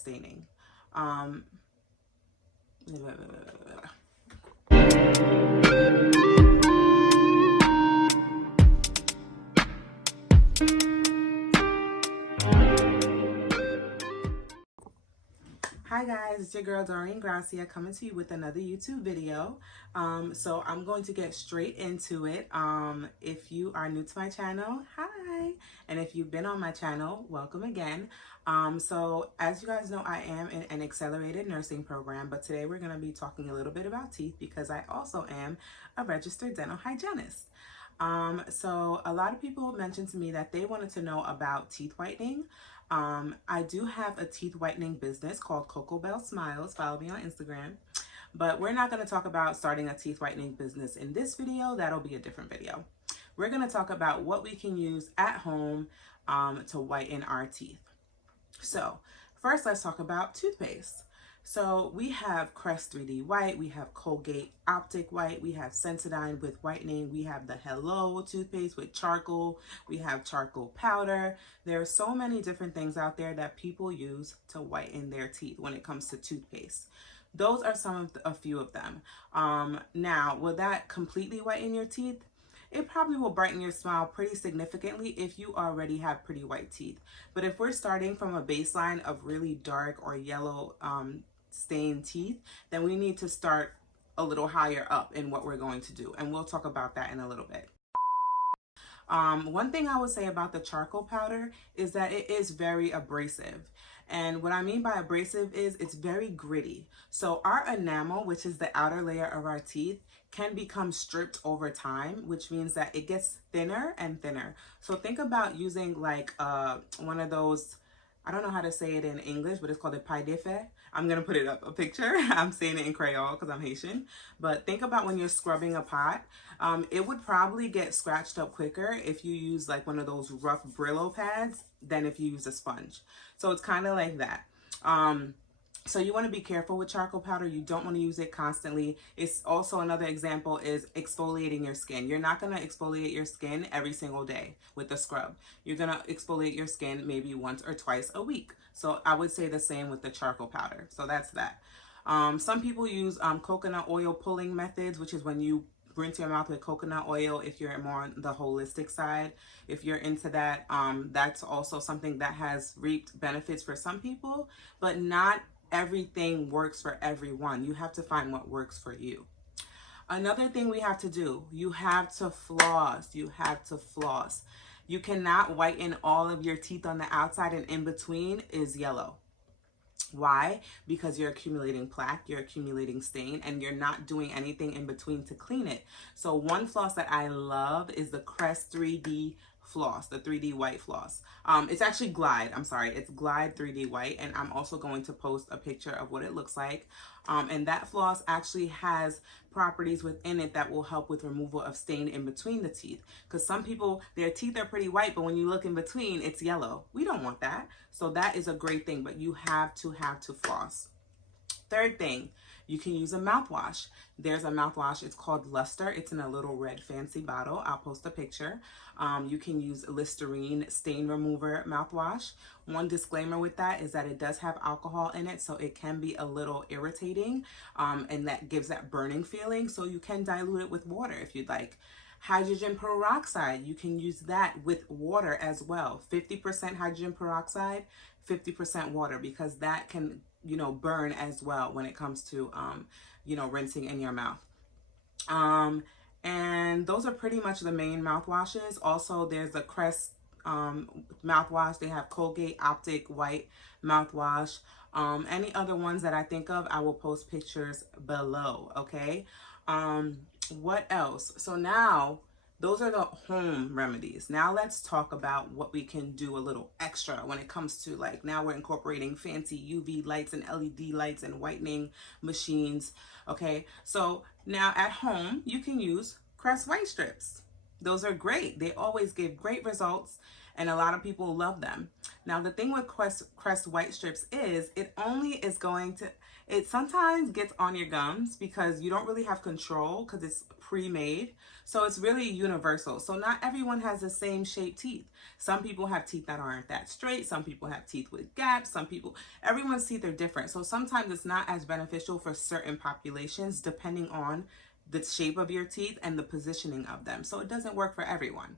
staining. Hi guys, it's your girl Dorine coming to you with another YouTube video. So I'm going to get straight into it. If you are new to my channel, hi. And if you've been on my channel, welcome again. So as you guys know, I am in an accelerated nursing program, but today we're going to be talking a little bit about teeth because I also am a registered dental hygienist. So a lot of people mentioned to me that they wanted to know about teeth whitening. I do have a teeth whitening business called Cocoa Bell Smiles. Follow me on Instagram. But we're not going to talk about starting a teeth whitening business in this video. That'll be a different video. We're going to talk about what we can use at home to whiten our teeth. So first, let's talk about toothpaste. So we have Crest 3D White, we have Colgate Optic White, we have Sensodyne with whitening, we have the Hello toothpaste with charcoal, we have charcoal powder. There are so many different things out there that people use to whiten their teeth when it comes to toothpaste. Those are a few of them. Now, will that completely whiten your teeth? It probably will brighten your smile pretty significantly if you already have pretty white teeth. But if we're starting from a baseline of really dark or yellow stained teeth, then we need to start a little higher up in what we're going to do. And we'll talk about that in a little bit. One thing I would say about the charcoal powder is that it is very abrasive. And what I mean by abrasive is it's very gritty. So our enamel, which is the outer layer of our teeth, can become stripped over time, which means that it gets thinner and thinner. So think about using like one of those, I don't know how to say it in English, but it's called a paille de fer. I'm going to put it up a picture. I'm saying it in Creole because I'm Haitian. But think about when you're scrubbing a pot. It would probably get scratched up quicker if you use like one of those rough Brillo pads than if you use a sponge. So it's kind of like that. So you want to be careful with charcoal powder. You don't want to use it constantly. It's also another example is exfoliating your skin. You're not going to exfoliate your skin every single day with a scrub. You're going to exfoliate your skin maybe once or twice a week. So I would say the same with the charcoal powder. So that's that. Some people use coconut oil pulling methods, which is when you rinse your mouth with coconut oil if you're more on the holistic side. If you're into that, that's also something that has reaped benefits for some people, but not everything works for everyone. You have to find what works for you. Another thing we have to do, you have to floss. You have to floss. You cannot whiten all of your teeth on the outside and in between is yellow. Why? Because you're accumulating plaque, you're accumulating stain, and you're not doing anything in between to clean it. So one floss that I love is the Crest 3D floss, the 3D white floss. It's actually Glide, I'm sorry, it's Glide 3D white, and I'm also going to post a picture of what it looks like. And that floss actually has properties within it that will help with removal of stain in between the teeth. Because some people, their teeth are pretty white, but when you look in between, it's yellow. We don't want that. So that is a great thing, but you have to floss. Third thing, you can use a mouthwash. There's a mouthwash, it's called Luster. It's in a little red fancy bottle. I'll post a picture. You can use Listerine stain remover mouthwash. One disclaimer with that is that it does have alcohol in it, so it can be a little irritating, and that gives that burning feeling. So you can dilute it with water if you'd like. Hydrogen peroxide, you can use that with water as well. 50% hydrogen peroxide, 50% water, because that can, you know, burn as well when it comes to, you know, rinsing in your mouth. And those are pretty much the main mouthwashes. Also, there's the Crest mouthwash. They have Colgate Optic White mouthwash. Any other ones that I think of, I will post pictures below, okay? What else? So now, those are the home remedies. Now let's talk about what we can do a little extra when it comes to, like, now we're incorporating fancy UV lights and LED lights and whitening machines. Okay, so now at home, you can use Crest white strips. Those are great. They always give great results. and a lot of people love them. Now, the thing with Crest White Strips is it only is going to, it sometimes gets on your gums because you don't really have control because it's pre-made. So it's really universal. So not everyone has the same shaped teeth. Some people have teeth that aren't that straight. Some people have teeth with gaps. Everyone's teeth are different. So sometimes it's not as beneficial for certain populations depending on the shape of your teeth and the positioning of them. So it doesn't work for everyone.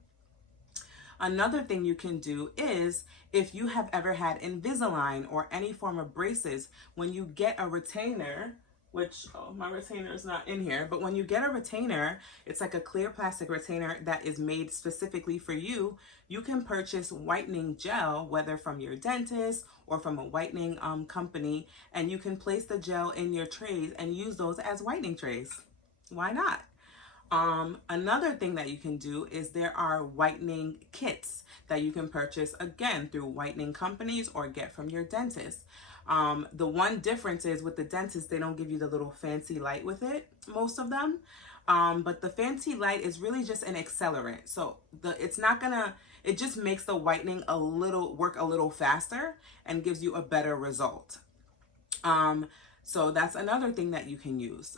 Another thing you can do is if you have ever had Invisalign or any form of braces, when you get a retainer, which, oh, my retainer is not in here, but when you get a retainer, it's like a clear plastic retainer that is made specifically for you. You can purchase whitening gel, whether from your dentist or from a whitening company, and you can place the gel in your trays and use those as whitening trays. Why not? Another thing that you can do is there are whitening kits that you can purchase, again, through whitening companies or get from your dentist. The one difference is with the dentist, they don't give you the little fancy light with it, most of them. But the fancy light is really just an accelerant. So it just makes the whitening work a little faster and gives you a better result. So that's another thing that you can use.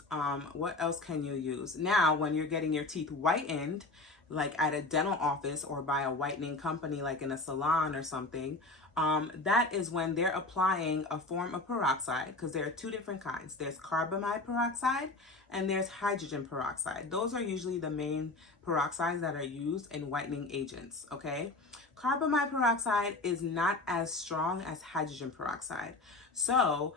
What else can you use? Now, when you're getting your teeth whitened, like at a dental office or by a whitening company, like in a salon or something, that is when they're applying a form of peroxide, because there are two different kinds. There's carbamide peroxide and there's hydrogen peroxide. Those are usually the main peroxides that are used in whitening agents, okay? Carbamide peroxide is not as strong as hydrogen peroxide. So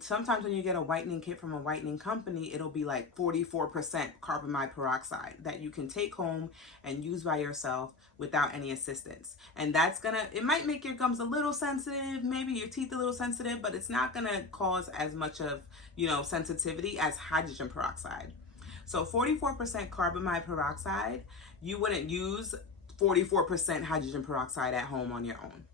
sometimes when you get a whitening kit from a whitening company, it'll be like 44% carbamide peroxide that you can take home and use by yourself without any assistance. And it might make your gums a little sensitive, maybe your teeth a little sensitive, but it's not gonna cause as much of, sensitivity as hydrogen peroxide. So 44% carbamide peroxide, you wouldn't use 44% hydrogen peroxide at home on your own.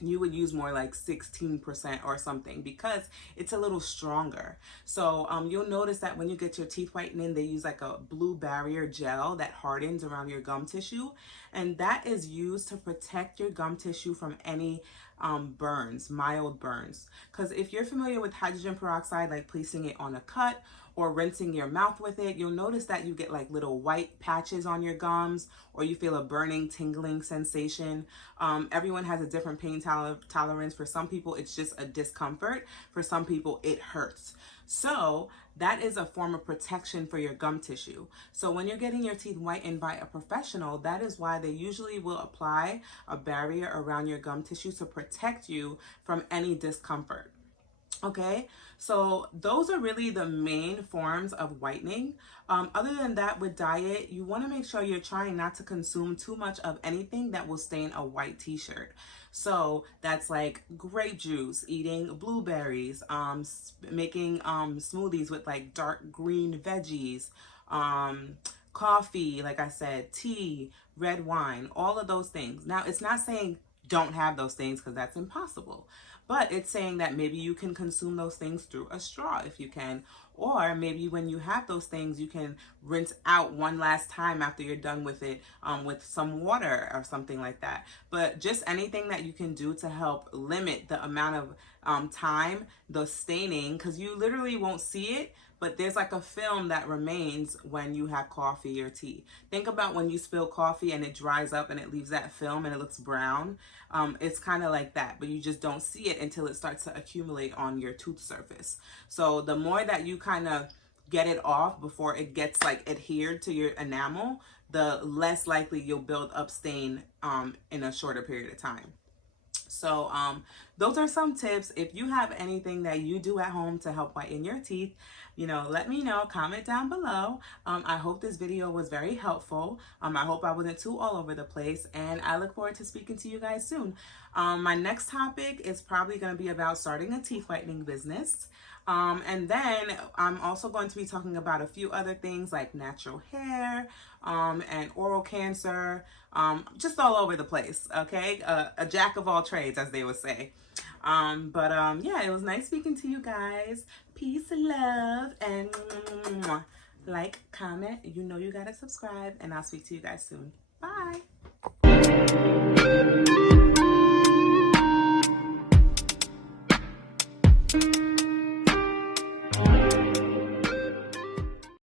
You would use more like 16% or something because it's a little stronger. So you'll notice that when you get your teeth whitening, they use like a blue barrier gel that hardens around your gum tissue. And that is used to protect your gum tissue from any burns, mild burns. Because if you're familiar with hydrogen peroxide, like placing it on a cut or rinsing your mouth with it, you'll notice that you get like little white patches on your gums, or you feel a burning, tingling sensation. Everyone has a different pain tolerance. For some people, it's just a discomfort. For some people, it hurts. So that is a form of protection for your gum tissue. So when you're getting your teeth whitened by a professional, that is why they usually will apply a barrier around your gum tissue to protect you from any discomfort. Okay, so those are really the main forms of whitening. Other than that, with diet, you want to make sure you're trying not to consume too much of anything that will stain a white t-shirt. So that's like grape juice, eating blueberries, making smoothies with like dark green veggies, coffee, like I said, tea, red wine, all of those things. Now, it's not saying don't have those things because that's impossible. But it's saying that maybe you can consume those things through a straw if you can. Or maybe when you have those things, you can rinse out one last time after you're done with it with some water or something like that. But just anything that you can do to help limit the amount of time, the staining, because you literally won't see it, but there's like a film that remains when you have coffee or tea. Think about when you spill coffee and it dries up and it leaves that film and it looks brown. It's kind of like that, but you just don't see it until it starts to accumulate on your tooth surface. So the more that you kind of get it off before it gets like adhered to your enamel, the less likely you'll build up stain in a shorter period of time. So those are some tips. If you have anything that you do at home to help whiten your teeth, let me know, comment down below. I hope this video was very helpful. I hope I wasn't too all over the place, and I look forward to speaking to you guys soon. My next topic is probably going to be about starting a teeth whitening business. And then I'm also going to be talking about a few other things like natural hair, and oral cancer, just all over the place, okay? A jack of all trades, as they would say. Yeah, it was nice speaking to you guys. Peace, love, and like, comment. You gotta subscribe, and I'll speak to you guys soon. Bye.